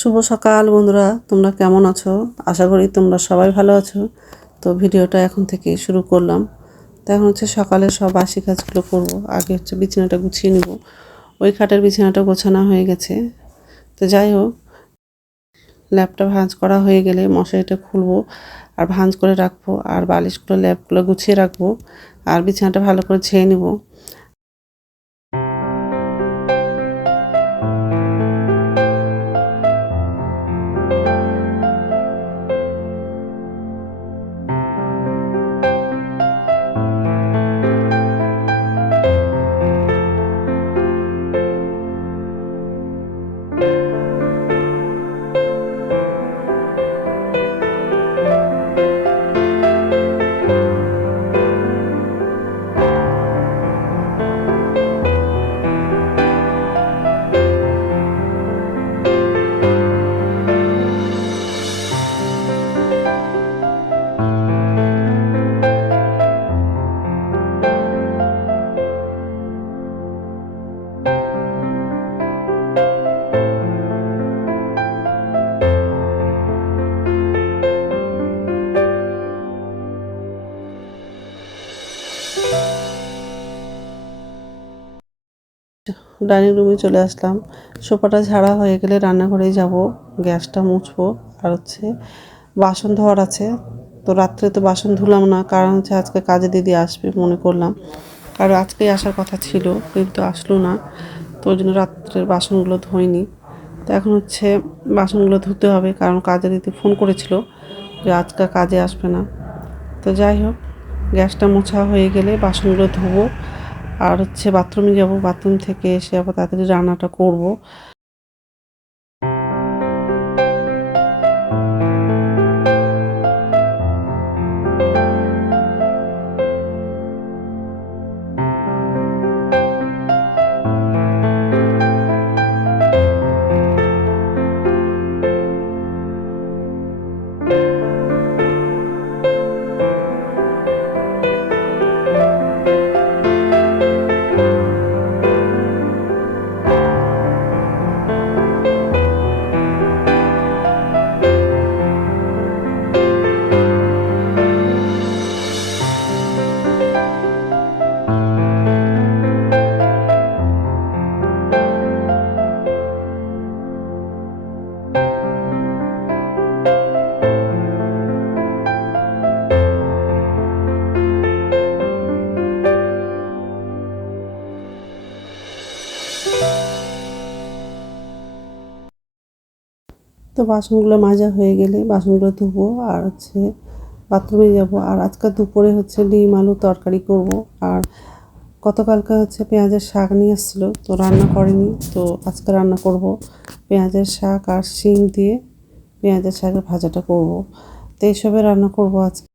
শুভ সকাল বন্ধুরা, তোমরা কেমন আছো? আশা করি তোমরা সবাই ভালো আছো। তো ভিডিওটা এখন থেকে শুরু করলাম। তো এখন হচ্ছে সকালে সব বাসি কাজগুলো করব। আগে হচ্ছে বিছানাটা গুছিয়ে নিব। ওই খাটের বিছানাটা গোছানো হয়ে গেছে। তো যাই হোক, ল্যাপটা ভাঁজ করা হয়ে গেলে মশারিটা খুলবো আর ভাঁজ করে রাখব। আর বালিশগুলো, ল্যাপগুলো গুছিয়ে রাখব। আর বিছানাটা ভালো করে ছেয়ে নিব। ডাইনিং রুমে চলে আসলাম। সোফাটা ঝাড়া হয়ে গেলে রান্নাঘরে যাব, গ্যাসটা মুছবো। আর হচ্ছে বাসন ধোয়ার আছে। তো রাত্রে তো বাসন ধুলাম না, কারণ হচ্ছে আজকে কাজে দিদি আসবে মনে করলাম। আর আজকেই আসার কথা ছিল, কিন্তু আসলো না। তো ওই জন্য রাত্রের বাসনগুলো ধোয়নি তো এখন হচ্ছে বাসনগুলো ধুতে হবে, কারণ কাজে দিদি ফোন করেছিল যে আজকে কাজে আসবে না। তো যাই হোক, গ্যাসটা মোছা হয়ে গেলে বাসনগুলো ধোবো। আর হচ্ছে বাথরুমে যাব বাথরুম থেকে এসে আবার তাড়াতাড়ি রান্নাটা করব। তো বাসনগুলো মাজা হয়ে গেলে বাসনগুলো ধুবো আর হচ্ছে বাথরুমে যাব। আর আজকে দুপুরে হচ্ছে ডিম আলু তরকারি করব। আর গতকালকে হচ্ছে পেঁয়াজের শাক নিয়ে এসেছিল তো রান্না করেনি। তো আজকে রান্না করব পেঁয়াজের শাক আর শিম দিয়ে পেঁয়াজের শাকের ভাজাটা করব। তো এইসবে রান্না করব আজকে।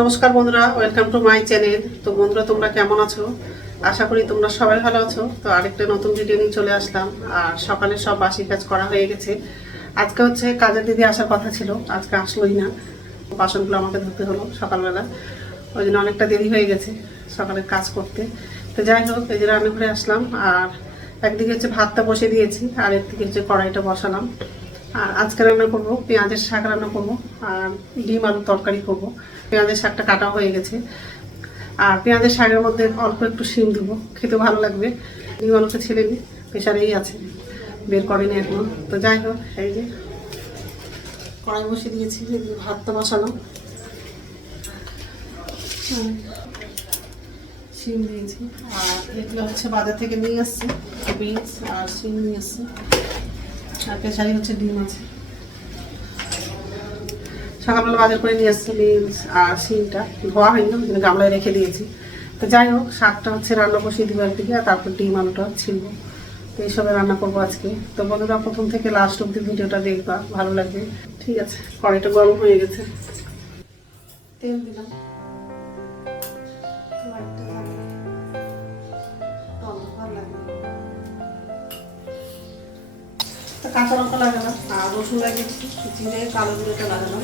নমস্কার বন্ধুরা ওয়েলকাম টু মাই চ্যানেল তো বন্ধুরা, তোমরা কেমন আছো? আশা করি তোমরা সবাই ভালো আছো। তো আরেকটা নতুন ভিডিও নিয়ে চলে আসলাম। আর সকালে সব বাসি কাজ করা হয়ে গেছে। আজকে হচ্ছে কাজের দিদি আসার কথা ছিল। আজকে আসলোই না। বাসনগুলো আমাকে ধুতে হলো সকালবেলা। ওই জন্য অনেকটা দেরি হয়ে গেছে সকালে কাজ করতে। তো যাই হোক, এই যে রান্না রান্নাঘরে আসলাম। আর একদিকে হচ্ছে ভাতটা বসে দিয়েছি। আর একদিকে হচ্ছে কড়াইটা বসালাম। আর আজকে রান্না করব, পেঁয়াজের শাক রান্না করব, আর ডিম আলুর তরকারি করব। পেঁয়াজের শাকটা কাটা হয়ে গেছে। আর পেঁয়াজের শাকের মধ্যে অল্প একটু শিম দেবো, খেতে ভালো লাগবে। ডিম আলুটা ছেলে নিই প্রেশারেই আছে, বের করেনি এখনও। তো যাই হোক, এই যে কড়াই বসে দিয়েছি ভাতটা বসানো শিম দিয়েছি। আর এগুলো হচ্ছে বাজার থেকে নিয়ে আসছি, বিনস আর শিম নিয়ে আসছি। আর পেশারি হচ্ছে ডিম আছে। সকালবেলা বাজার করে নিয়ে আসছি বিনস আর শিমটা ধোয়া হয়নি জন্য গামলায় রেখে দিয়েছি। তো যাই হোক, শাকটা হচ্ছে রান্না বসিয়ে দিব একদিকে আর তারপর ডিম আলুটা ছিলবো। তো এইসবে রান্না করব আজকে। তো বন্ধুরা, প্রথম থেকে লাস্ট অব্দি ভিডিওটা দেখবা, ভালো লাগবে। ঠিক আছে, কড়াইটা গরম হয়ে গেছে। তেল দিলাম। কাঁচা লঙ্কা লাগালাম আর রসুন লাগিয়েছি জিরে কালো জিরেটা লাগালাম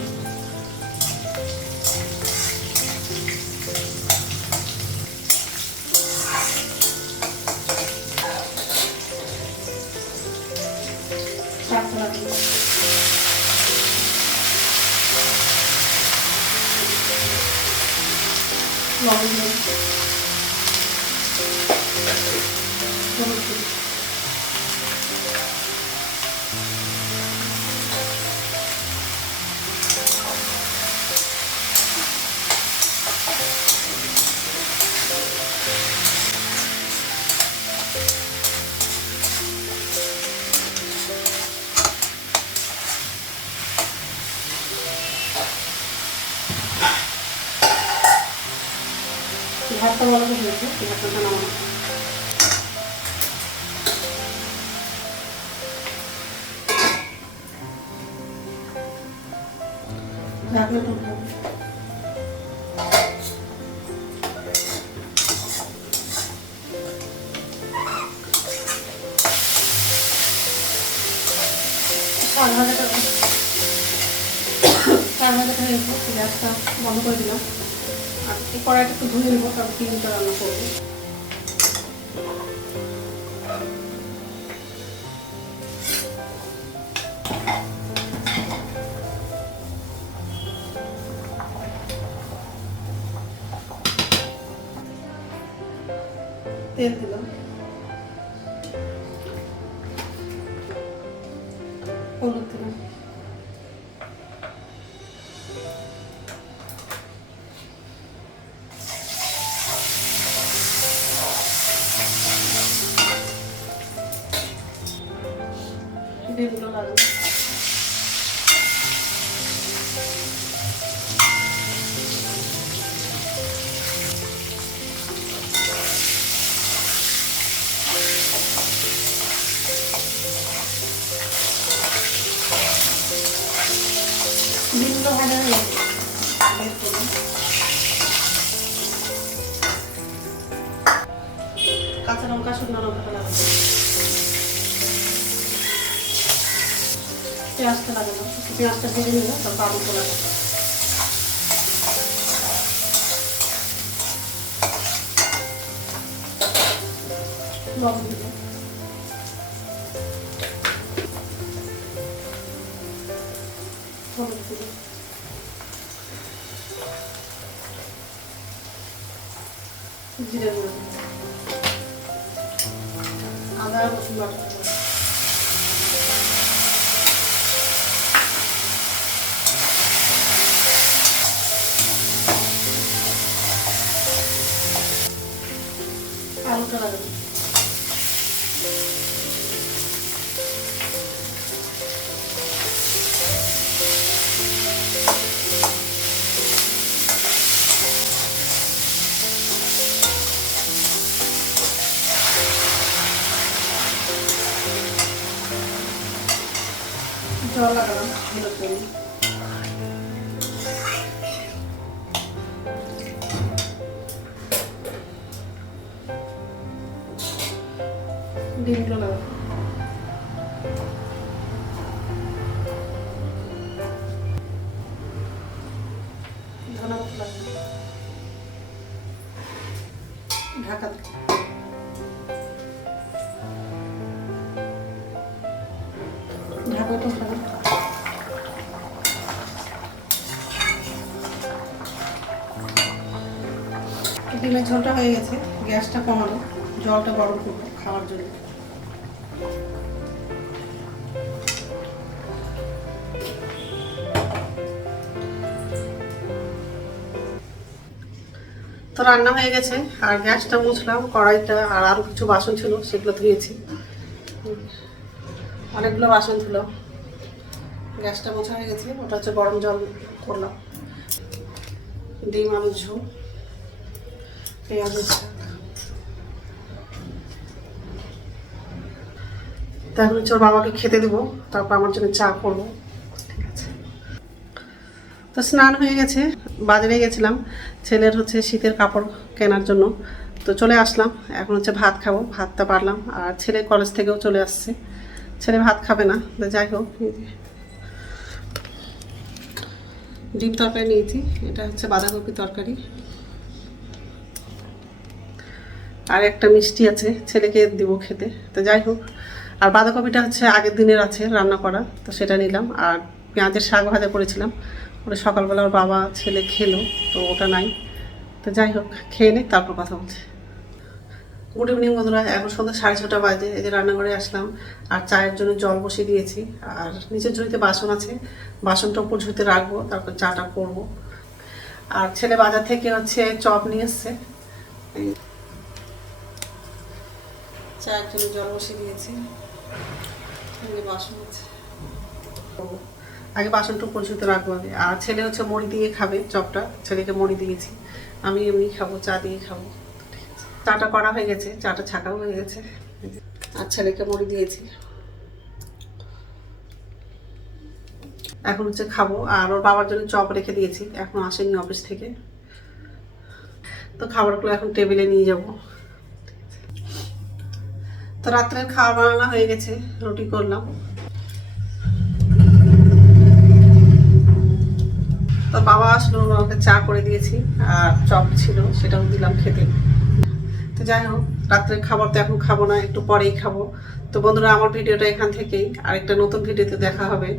লবণ নামানো ঢাকনাটা উঠাবো। শাক ভাজাটা শাক ভাজাটা হয়ে গেছে গ্যাসটা বন্ধ করে দিলাম এই কড়াইটা একটু ধুয়ে নেব তারপর ডিমটা রান্না করব। তেল দিলাম। ডিমগুলো লাগাবো ডিমগুলো কাঁচা লঙ্কা শুকনো লঙ্কাটা লাগাবো। পেঁয়াজটা লাগাবো পেঁয়াজটা ভেজে নিব তারপর আলুটা লাগাবো লবণ দিব আদা রসুন বাটা। దీంట్లో ডিমের ঝোলটা হয়ে গেছে, গ্যাসটা কমানো, জলটা গরম করব খাওয়ার জন্য। তো রান্না হয়ে গেছে, আর গ্যাসটা মুছলাম, কড়াইটা আর আরও কিছু বাসন ছিল, সেগুলো ধুয়েছি। অনেকগুলো বাসন ছিল। গ্যাসটা মোছা হয়ে গেছে, ওটা হচ্ছে গরম জল করলাম। ডিম, আলুর ঝোল। পেঁয়াজের শাক তারপর হচ্ছে বাবাকে খেতে দিব, তারপর আমার জন্য চা করব। তো স্নান হয়ে গেছে, বাজারে গেছিলাম, ছেলের হচ্ছে শীতের কাপড় কেনার জন্য। তো চলে আসলাম, এখন হচ্ছে ভাত খাব, ভাতটা পারলাম, আর ছেলে কলেজ থেকেও চলে আসছে। ছেলে ভাত খাবে না যাই হোক ডিম তরকারি নিয়েছি, এটা হচ্ছে বাঁধাকপি তরকারি। আর একটা মিষ্টি আছে, ছেলেকে দিব খেতে। তো যাই হোক, আর বাঁধাকপিটা হচ্ছে আগের দিনের আছে রান্না করা, তো সেটা নিলাম। আর পেঁয়াজের শাক ভাজা করেছিলাম। ওটা সকালবেলা ওর বাবা, ছেলে খেলো, তো ওটা নাই। তো যাই হোক, খেয়ে নিই তারপর কথা বলছি। গুড ইভিনিং বন্ধুরা, এখন সন্ধ্যা সাড়ে ছটা বাজে, এই যে রান্নাঘরে আসলাম। আর চায়ের জন্য জল বসিয়ে দিয়েছি। আর নিচের ঝুড়িতে বাসন আছে, বাসনটা উপর ঝুড়িতে রাখব, তারপর চাটা করব। আর ছেলে বাজার থেকে হচ্ছে চপ নিয়ে এসছে। চায়ের জন্য জল বসিয়ে দিয়েছি বাসন আগে বাসনটা পরিশুদ্ধ রাখব আগে। আর ছেলে হচ্ছে মুড়ি দিয়ে খাবে চপটা, ছেলেকে মুড়ি দিয়েছি। আমি এমনি খাব, চা দিয়ে খাব। চাটা করা হয়ে গেছে, চাটা ছাকাও হয়ে গেছে। আর ছেলেকে মুড়ি দিয়েছি। এখন হচ্ছে খাব। আর ওর বাবার জন্য চপ রেখে দিয়েছি। এখন আসেনি অফিস থেকে। তো খাবারগুলো এখন টেবিলে নিয়ে যাব। তো রাত্রের খাওয়া বানানো হয়ে গেছে, রুটি করলাম। তো বাবা আসলো বাবাকে চা করে দিয়েছি, আর চপ ছিল, সেটাও দিলাম খেতে। তো যাই হোক, রাত্রের খাবার তো এখন খাব না, একটু পরেই খাব। তো বন্ধুরা, আমার ভিডিওটা এখান থেকেই, আরেকটা নতুন ভিডিওতে দেখা হবে।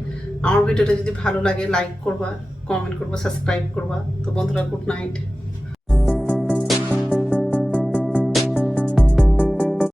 আমার ভিডিওটা যদি ভালো লাগে লাইক করবা কমেন্ট করবা সাবস্ক্রাইব করবা। তো বন্ধুরা গুড নাইট